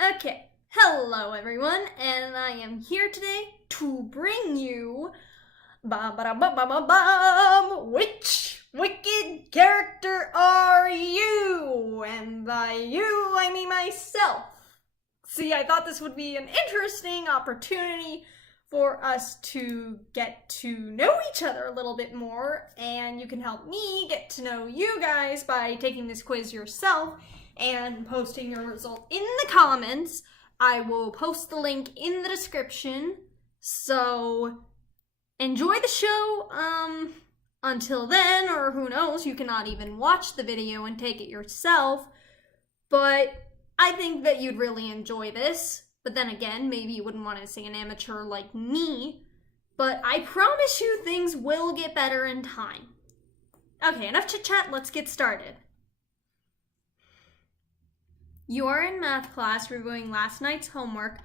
Okay, hello everyone, and I am here today to bring you which wicked character are you? And by you, I mean myself. See, I thought this would be an interesting opportunity for us to get to know each other a little bit more, and you can help me get to know you guys by taking this quiz yourself and posting your result in the comments. I will post the link in the description. So enjoy the show. Until then, or who knows, you cannot even watch the video and take it yourself. But I think that you'd really enjoy this. But then again, maybe you wouldn't want to see an amateur like me. But I promise you things will get better in time. Okay, enough chit chat, let's get started. You are in math class reviewing last night's homework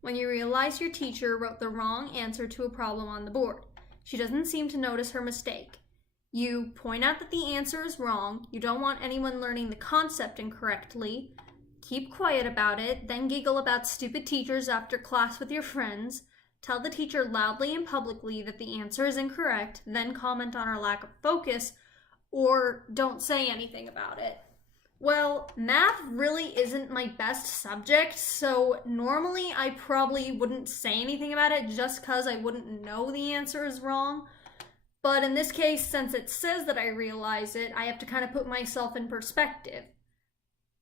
when you realize your teacher wrote the wrong answer to a problem on the board. She doesn't seem to notice her mistake. You point out that the answer is wrong. You don't want anyone learning the concept incorrectly. Keep quiet about it, then giggle about stupid teachers after class with your friends. Tell the teacher loudly and publicly that the answer is incorrect, then comment on her lack of focus, or don't say anything about it. Well, math really isn't my best subject, so normally I probably wouldn't say anything about it just because I wouldn't know the answer is wrong. But in this case, since it says that I realize it, I have to kind of put myself in perspective.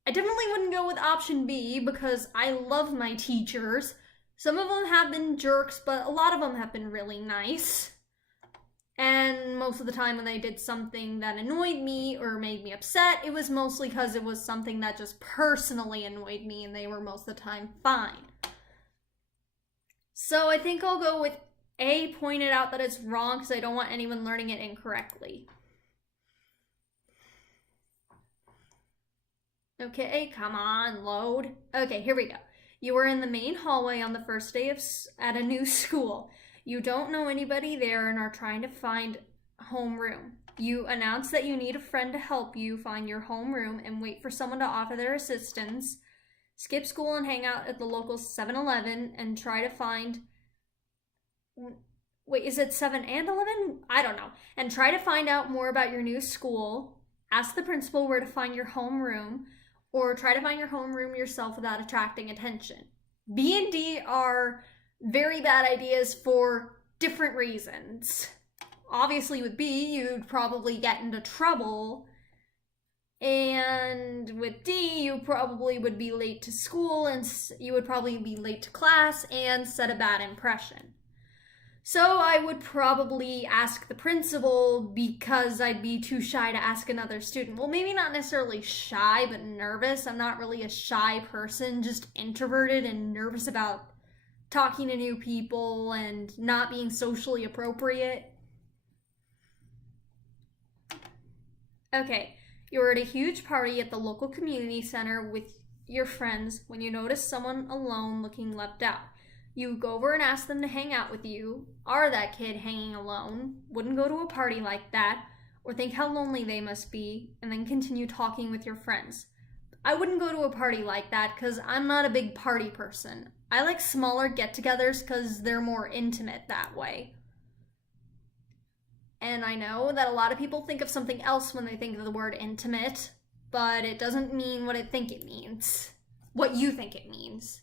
I definitely wouldn't go with option B because I love my teachers. Some of them have been jerks, but a lot of them have been really nice. And most of the time when they did something that annoyed me or made me upset, it was mostly because it was something that just personally annoyed me, and they were most of the time fine. So I think I'll go with A, pointed out that it's wrong because I don't want anyone learning it incorrectly. Okay, come on, load. Okay, here we go. You are in the main hallway on the first day at a new school. You don't know anybody there and are trying to find homeroom. You announce that you need a friend to help you find your homeroom and wait for someone to offer their assistance. Skip school and hang out at the local 7-Eleven and try to find... Wait, is it 7 and 11? I don't know. And try to find out more about your new school. Ask the principal where to find your homeroom, or try to find your homeroom yourself without attracting attention. B and D are very bad ideas for different reasons. Obviously with B, you'd probably get into trouble. And with D, you probably would be late to school, and you would probably be late to class and set a bad impression. So I would probably ask the principal because I'd be too shy to ask another student. Well, maybe not necessarily shy, but nervous. I'm not really a shy person, just introverted and nervous about talking to new people and not being socially appropriate. Okay, you're at a huge party at the local community center with your friends when you notice someone alone looking left out. You go over and ask them to hang out with you. Are that kid hanging alone? Wouldn't go to a party like that, or think how lonely they must be, and then continue talking with your friends. I wouldn't go to a party like that because I'm not a big party person. I like smaller get-togethers because they're more intimate that way. And I know that a lot of people think of something else when they think of the word intimate, but it doesn't mean what I think it means. What you think it means.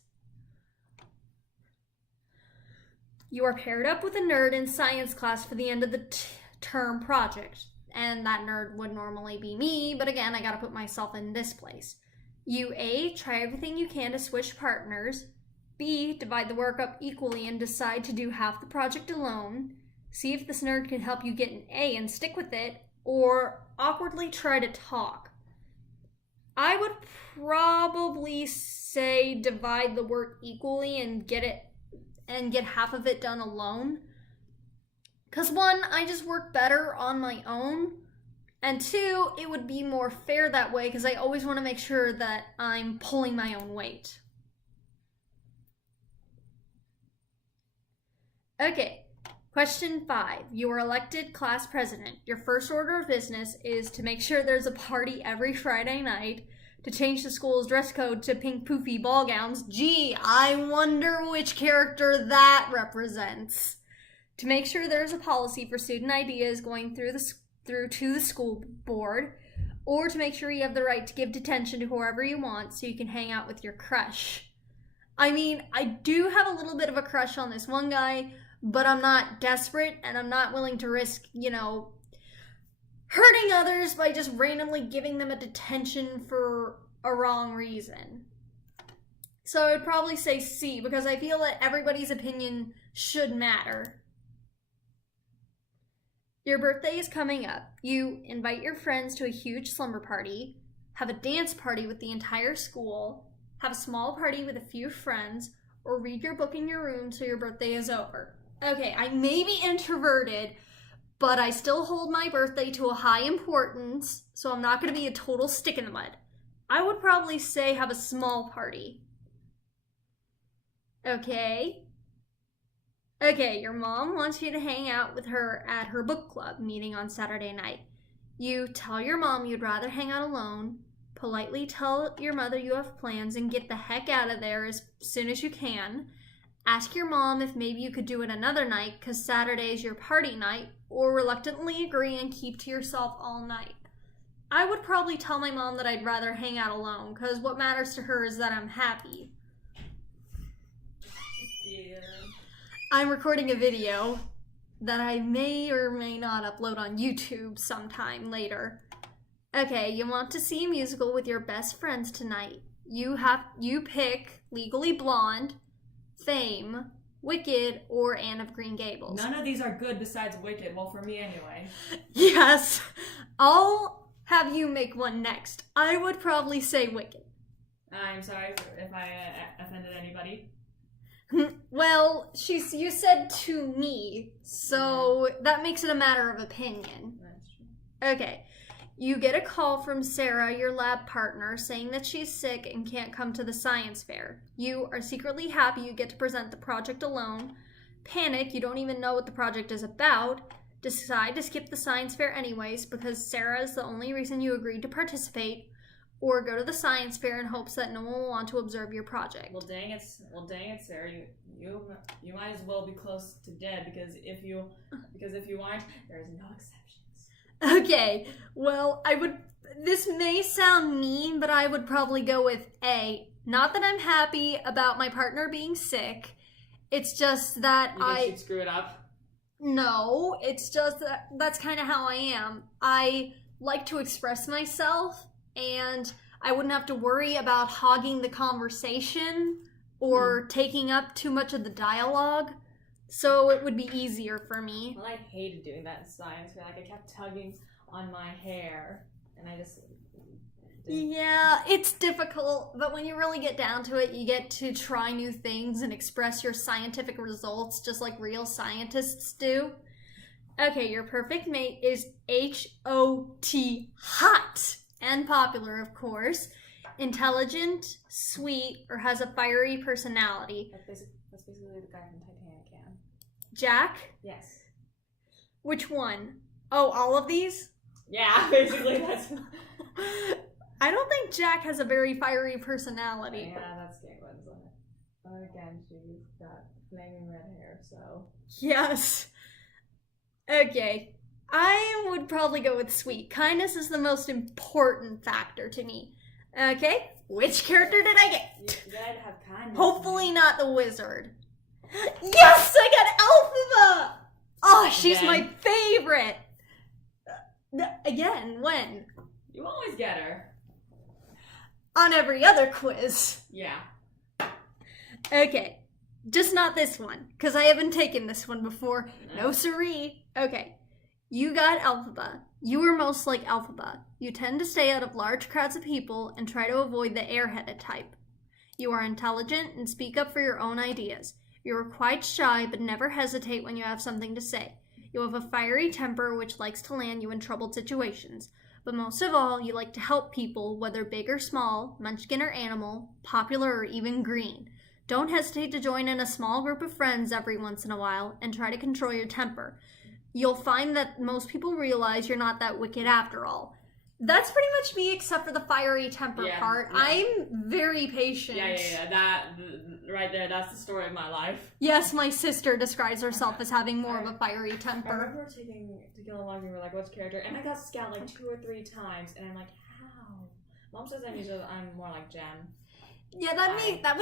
You are paired up with a nerd in science class for the end of the term project. And that nerd would normally be me, but again, I gotta put myself in this place. You A, try everything you can to switch partners. B, divide the work up equally and decide to do half the project alone. See if this nerd can help you get an A and stick with it, or awkwardly try to talk. I would probably say divide the work equally and get half of it done alone. Because one, I just work better on my own. And two, it would be more fair that way because I always want to make sure that I'm pulling my own weight. Okay, question 5. You are elected class president. Your first order of business is to make sure there's a party every Friday night, To change the school's dress code to pink poofy ball gowns. Gee, I wonder which character that represents. To make sure there's a policy for student ideas going through to the school board, or to make sure you have the right to give detention to whoever you want so you can hang out with your crush. I mean, I do have a little bit of a crush on this one guy, but I'm not desperate and I'm not willing to risk, hurting others by just randomly giving them a detention for a wrong reason. So I would probably say C, because I feel that everybody's opinion should matter. Your birthday is coming up. You invite your friends to a huge slumber party, have a dance party with the entire school, have a small party with a few friends, or read your book in your room so your birthday is over. Okay, I may be introverted, but I still hold my birthday to a high importance, so I'm not going to be a total stick in the mud. I would probably say have a small party. Okay, your mom wants you to hang out with her at her book club meeting on Saturday night. You tell your mom you'd rather hang out alone, politely tell your mother you have plans, and get the heck out of there as soon as you can. Ask your mom if maybe you could do it another night because Saturday is your party night, or reluctantly agree and keep to yourself all night. I would probably tell my mom that I'd rather hang out alone because what matters to her is that I'm happy. Yeah. I'm recording a video that I may or may not upload on YouTube sometime later. Okay, you want to see a musical with your best friends tonight. You pick Legally Blonde, Fame, Wicked, or Anne of Green Gables. None of these are good besides Wicked. Well, for me anyway. Yes. I'll have you make one next. I would probably say Wicked. I'm sorry if I offended anybody. Well, you said to me, so that makes it a matter of opinion. That's true. Okay. You get a call from Sarah, your lab partner, saying that she's sick and can't come to the science fair. You are secretly happy you get to present the project alone. Panic, you don't even know what the project is about. Decide to skip the science fair anyways because Sarah is the only reason you agreed to participate. Or go to the science fair in hopes that no one will want to observe your project. Well, dang it, Sarah. You might as well be close to dead because if you aren't, there's no exceptions. Okay, well, this may sound mean, but I would probably go with A. Not that I'm happy about my partner being sick. It's just that You think she'd screw it up? No, it's just that's kind of how I am. I like to express myself, and I wouldn't have to worry about hogging the conversation or taking up too much of the dialogue. So it would be easier for me. Well, I hated doing that in science. Like, I kept tugging on my hair, and I just... Yeah, it's difficult, but when you really get down to it, you get to try new things and express your scientific results just like real scientists do. Okay, your perfect mate is H-O-T, hot, and popular, of course. Intelligent, sweet, or has a fiery personality. That's basically the guy from Titanic, yeah. Jack? Yes. Which one? Oh, all of these? Yeah, basically that's... I don't think Jack has a very fiery personality. Yeah, that's Caitlin's one. But again, she's got flaming red hair, so... Yes. Okay. I would probably go with sweet. Kindness is the most important factor to me. Okay, which character did I get? You gotta have kindness. Hopefully not the wizard. Yes, I got Elphaba! Oh, she's my favorite. Again, when? You always get her. On every other quiz. Yeah. Okay, just not this one, because I haven't taken this one before. No siree. Okay, you got Elphaba. You are most like Elphaba. You tend to stay out of large crowds of people and try to avoid the airheaded type. You are intelligent and speak up for your own ideas. You are quite shy but never hesitate when you have something to say. You have a fiery temper which likes to land you in troubled situations. But most of all, you like to help people, whether big or small, munchkin or animal, popular or even green. Don't hesitate to join in a small group of friends every once in a while and try to control your temper. You'll find that most people realize you're not that wicked after all. That's pretty much me, except for the fiery temper Yeah, part. yeah. I'm very patient. Yeah. That right there. That's the story of my life. Yes, my sister describes herself as having more of a fiery I temper. remember taking To Kill a Mockingbird. We were like, "What's character?" And I got scout like 2 or 3 times, and I'm like, "How?" Mom says I'm more like Jen. Yeah, that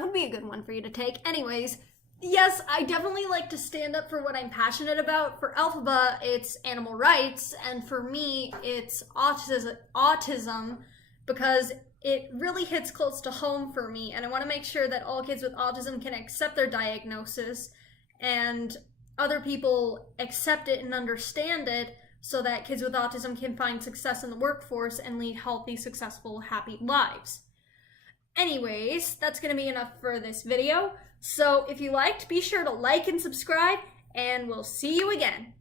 would be a good one for you to take. Anyways, yes, I definitely like to stand up for what I'm passionate about. For Elphaba, it's animal rights, and for me, it's autism, because it really hits close to home for me, and I want to make sure that all kids with autism can accept their diagnosis, and other people accept it and understand it, so that kids with autism can find success in the workforce and lead healthy, successful, happy lives. Anyways, that's going to be enough for this video. So if you liked, be sure to like and subscribe, and we'll see you again.